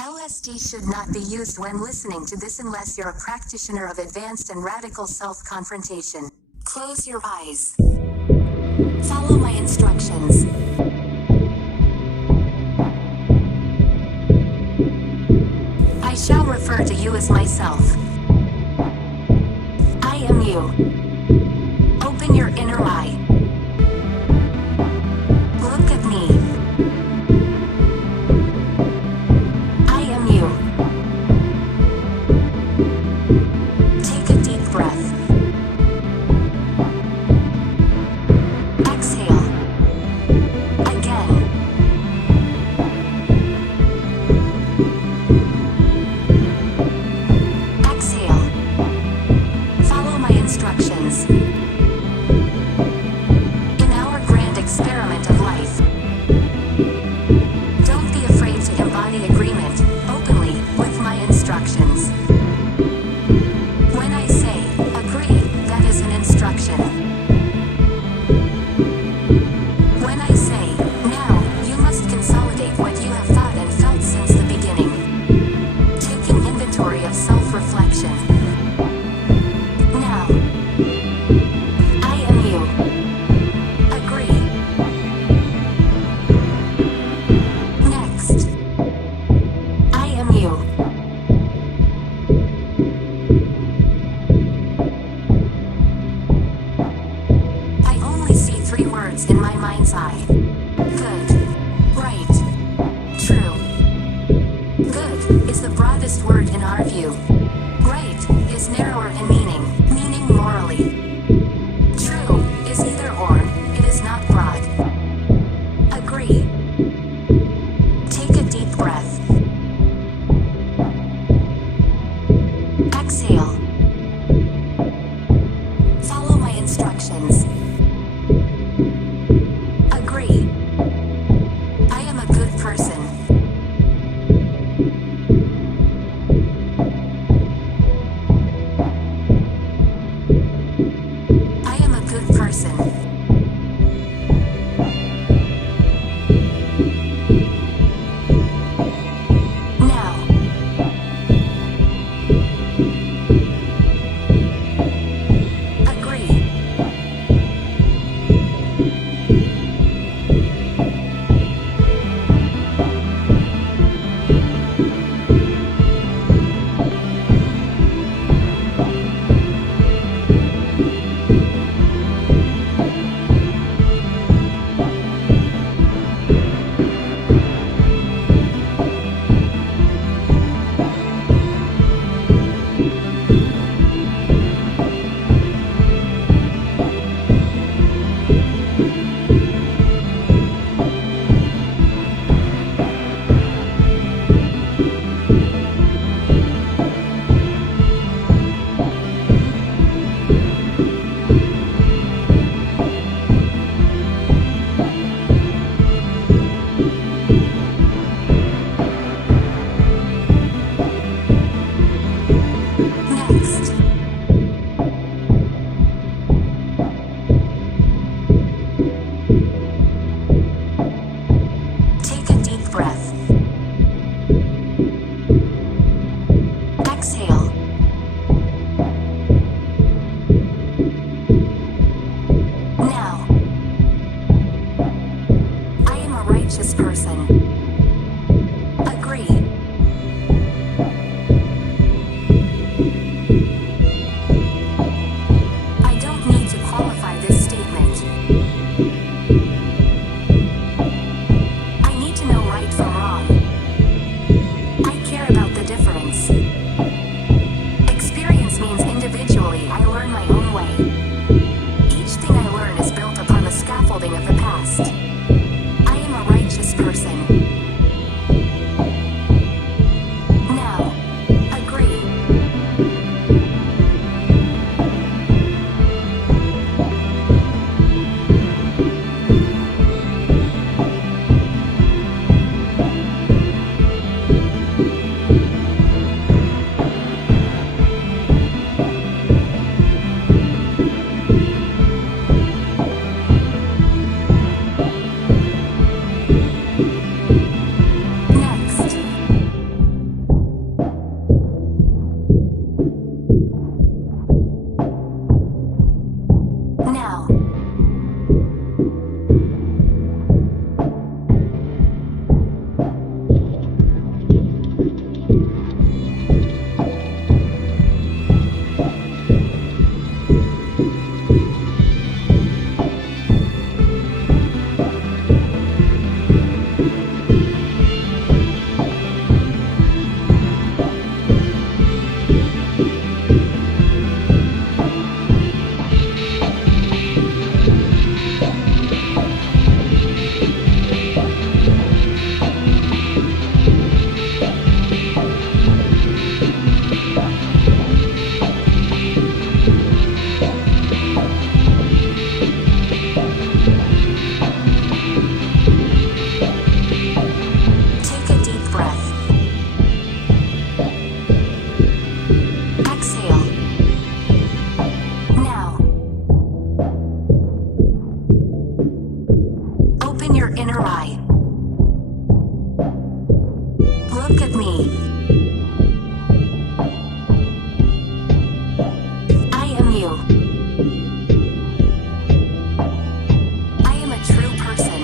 LSD should not be used when listening to this unless you're a practitioner of advanced and radical self-confrontation. Close your eyes. Follow my instructions. I shall refer to you as myself. I am you. Open your inner eye. Look at me. I am you. Take a deep breath. Exhale. Again. Exhale. Follow my instructions. In our grand experiment of life, don't be afraid to embody agreement openly with my instructions. When I say agree, that is an instruction. When I say now, you must consolidate what you have thought and felt since the beginning. Taking inventory of self-reflection. Now, I am you. Agree. Next, I am you. I only see three words in my mind's eye. Good, right, true. Good is the broadest word in our view. Right is narrower in meaning morally. True is either or, it is not broad. Agree. Take a deep breath. Exhale. Follow my instructions. Agree. I am a good person. Look at me. I am you. I am a true person.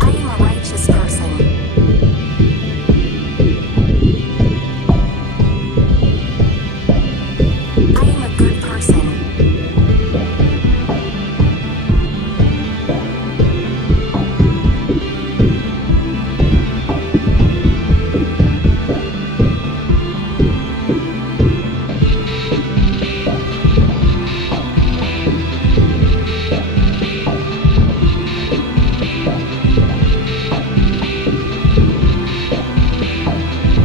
I am a righteous person. I am a good person.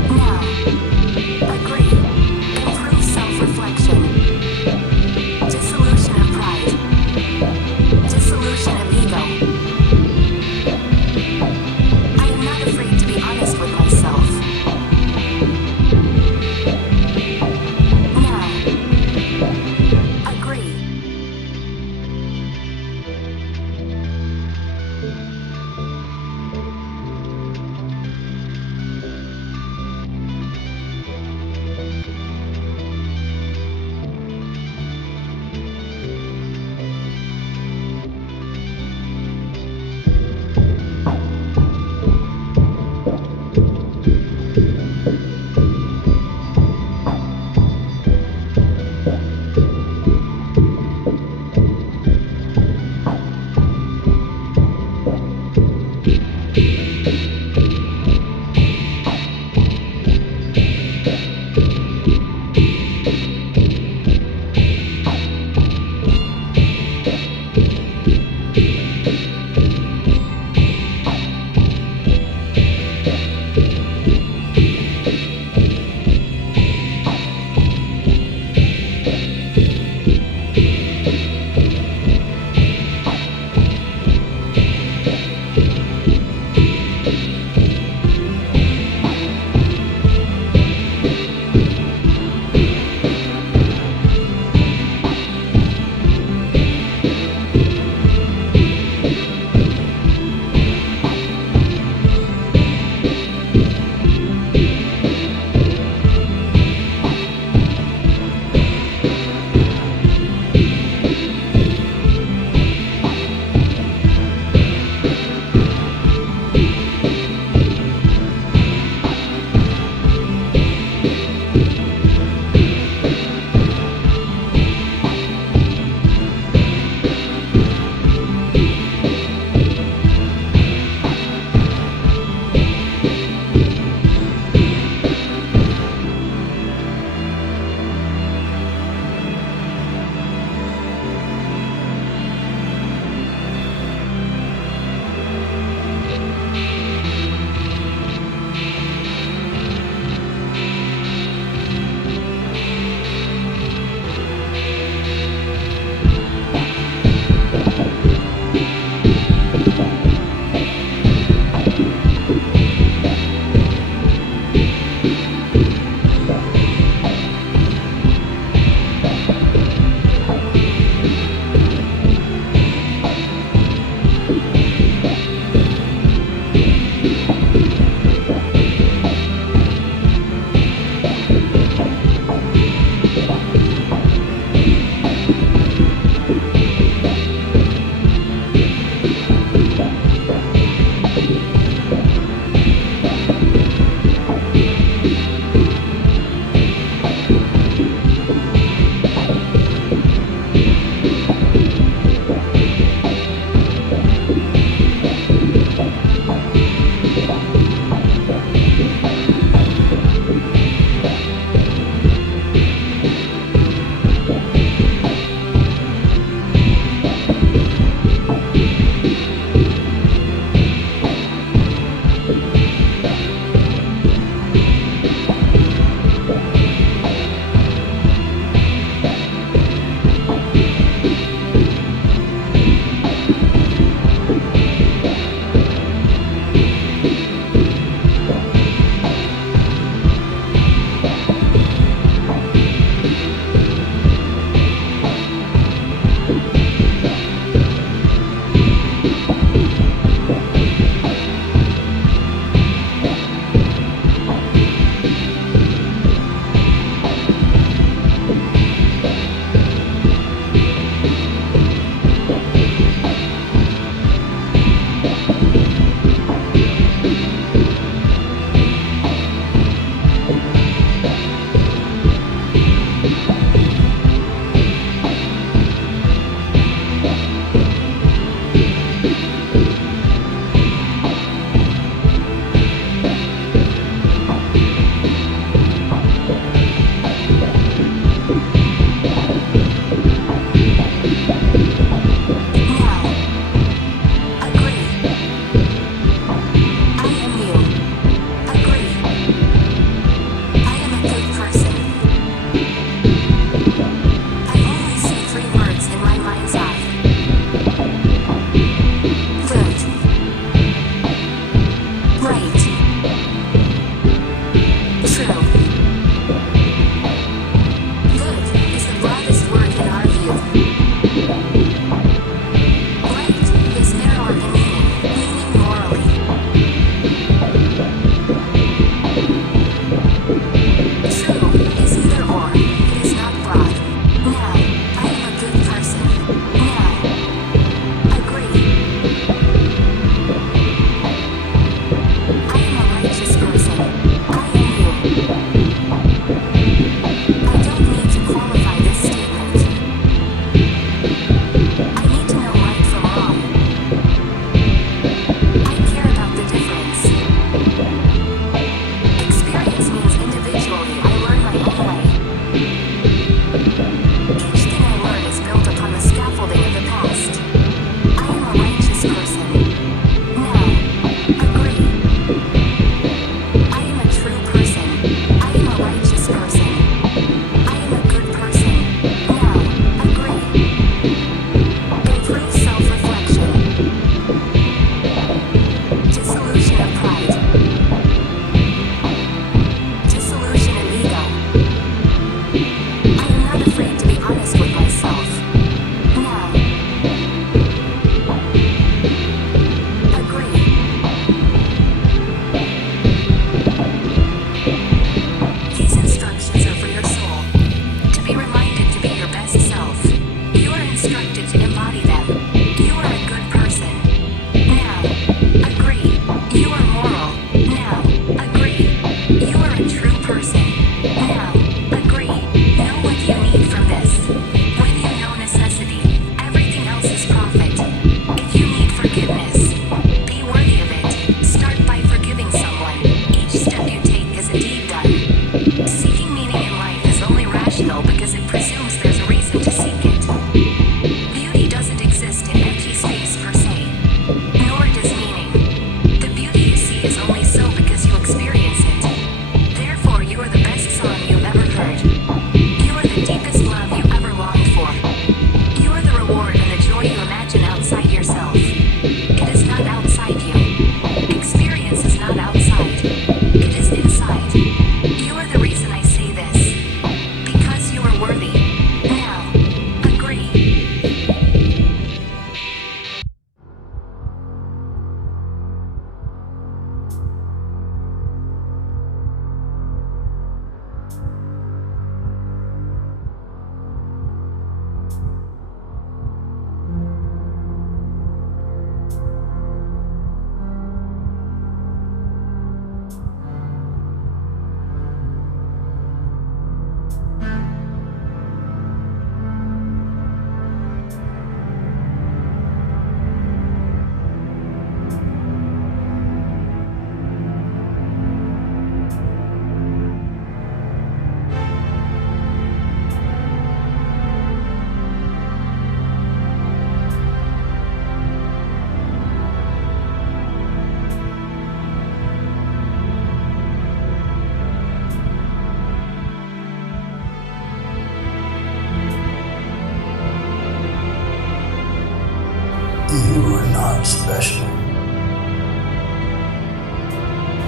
Now, agree. Improve self-reflection. Dissolution of pride. Dissolution of ego. I am not afraid to be honest with myself. Now, agree.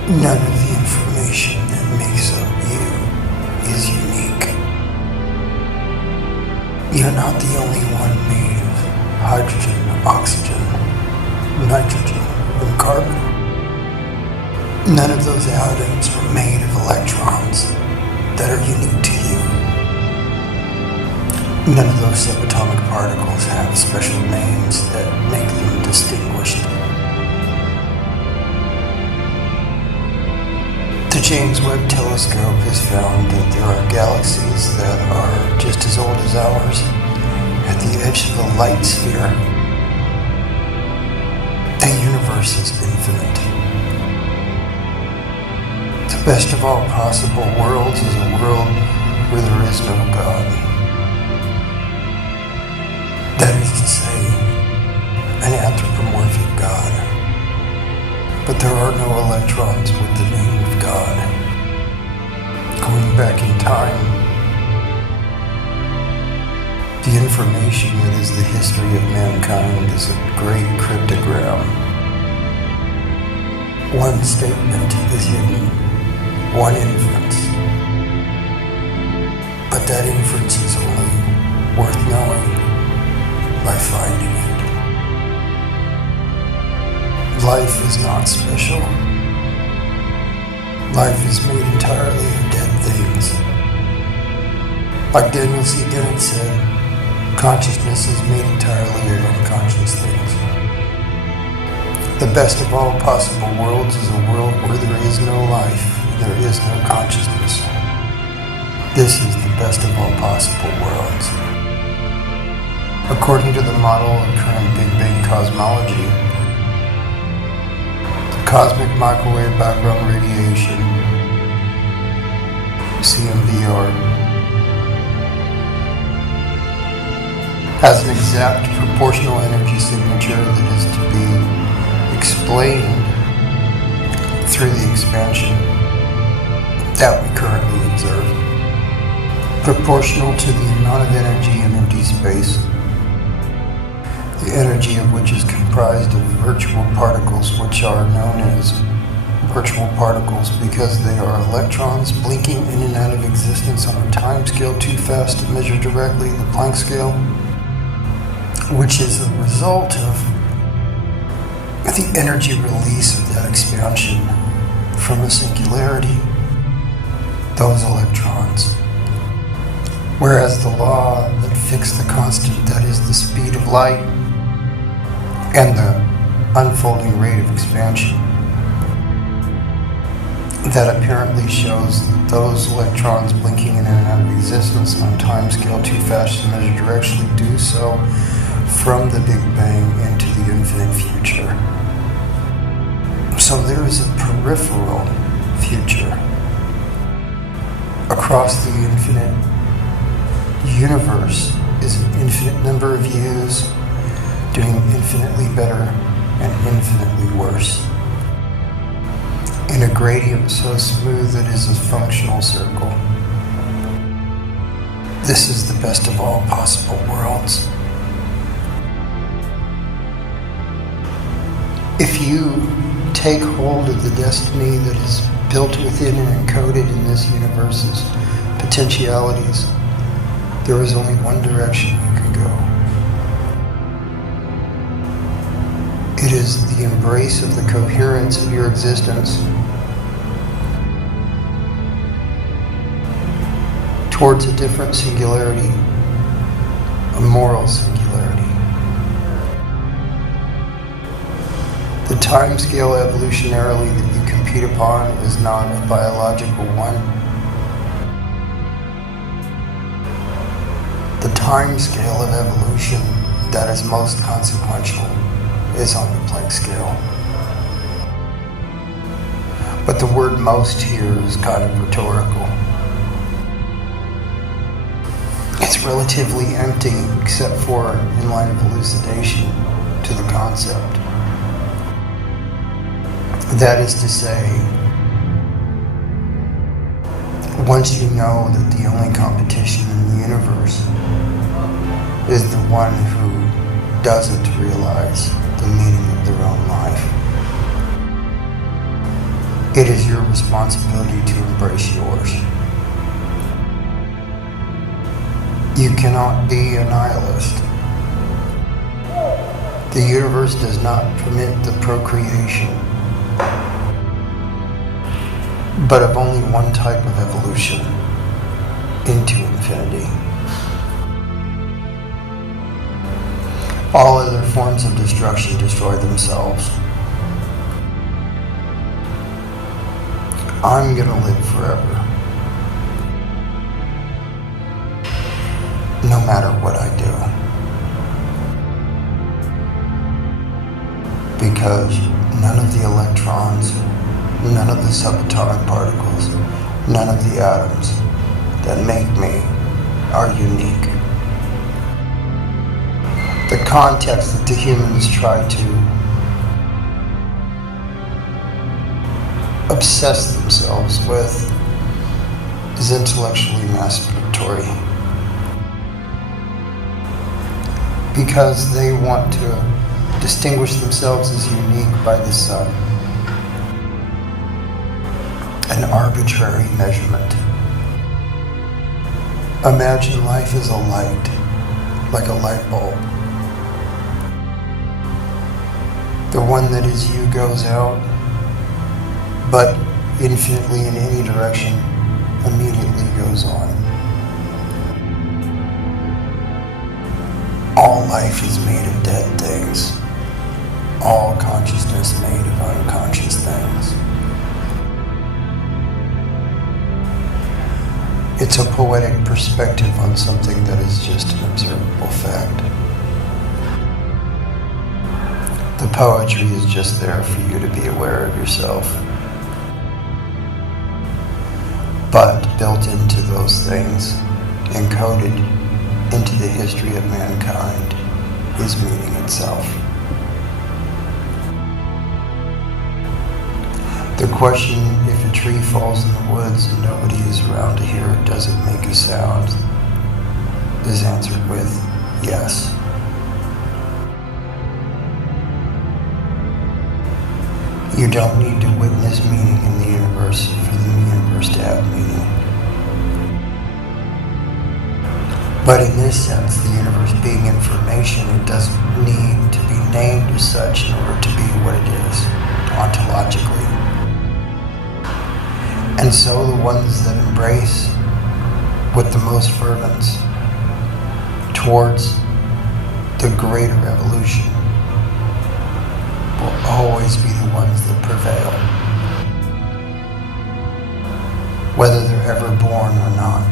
None of the information that makes up you is unique. You're not the only one made of hydrogen, oxygen, nitrogen, and carbon. None of those atoms are made of electrons that are unique to you. None of those subatomic particles have special names that make them distinguished. The James Webb Telescope has found that there are galaxies that are just as old as ours at the edge of the light sphere. The universe is infinite. The best of all possible worlds is a world where there is no God. That is to say, an anthropomorphic God. But there are no electrons with the name of God. Going back in time, the information that is the history of mankind is a great cryptogram. One statement is hidden, one inference. But that inference is only worth knowing by finding it. Life is not special. Life is made entirely of dead things. Like Daniel C. Dennett said, consciousness is made entirely of unconscious things. The best of all possible worlds is a world where there is no life, there is no consciousness. This is the best of all possible worlds. According to the model of current Big Bang cosmology, cosmic microwave background radiation, CMBR, has an exact proportional energy signature that is to be explained through the expansion that we currently observe, proportional to the amount of energy in empty space, the energy of which is comprised of virtual particles, which are known as virtual particles because they are electrons blinking in and out of existence on a time scale too fast to measure directly, the Planck scale, which is a result of the energy release of that expansion from a singularity, those electrons. Whereas the law that fixed the constant, that is the speed of light, and the unfolding rate of expansion, that apparently shows that those electrons blinking in and out of existence on a time scale too fast to measure directionally do so from the Big Bang into the infinite future. So there is a peripheral future across the infinite universe is an infinite number of yous doing infinitely better and infinitely worse in a gradient so smooth it is a functional circle. This is the best of all possible worlds. If you take hold of the destiny that is built within and encoded in this universe's potentialities, there is only one direction you can go. It is the embrace of the coherence of your existence towards a different singularity, a moral singularity. The time scale evolutionarily that you compete upon is not a biological one. The time scale of evolution that is most consequential is on the Planck scale. But the word most here is kind of rhetorical. It's relatively empty except for in line of elucidation to the concept. That is to say, once you know that the only competition in the universe is the one who doesn't realize the meaning of their own life, It is your responsibility to embrace yours. You cannot be a nihilist. The universe does not permit the procreation, but of only one type of evolution, into infinity. All other forms of destruction destroy themselves. I'm gonna live forever, no matter what I do. Because none of the electrons, none of the subatomic particles, none of the atoms that make me are unique. The context that the humans try to obsess themselves with is intellectually masturbatory. Because they want to distinguish themselves as unique by the sun. An arbitrary measurement. Imagine life as a light, like a light bulb. The one that is you goes out, but infinitely in any direction immediately goes on. All life is made of dead things. All consciousness made of unconscious things. It's a poetic perspective on something that is just an observable fact. The poetry is just there for you to be aware of yourself. But built into those things, encoded into the history of mankind, is meaning itself. The question, if a tree falls in the woods and nobody is around to hear it, does it make a sound, is answered with yes. You don't need to witness meaning in the universe for the universe to have meaning. But in this sense, the universe being information, it doesn't need to be named as such in order to be what it is, ontologically. And so the ones that embrace with the most fervence towards the greater evolution will always be the ones that prevail, whether they're ever born or not.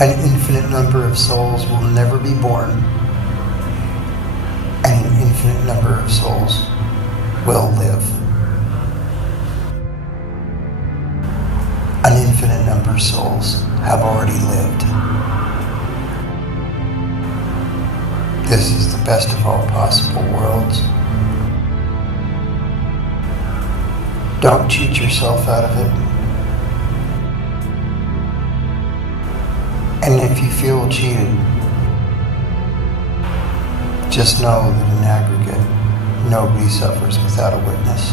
An infinite number of souls will never be born, and an infinite number of souls will live. An infinite number of souls have already lived. This is the best of all possible worlds. Don't cheat yourself out of it. And if you feel cheated, just know that in aggregate, nobody suffers without a witness.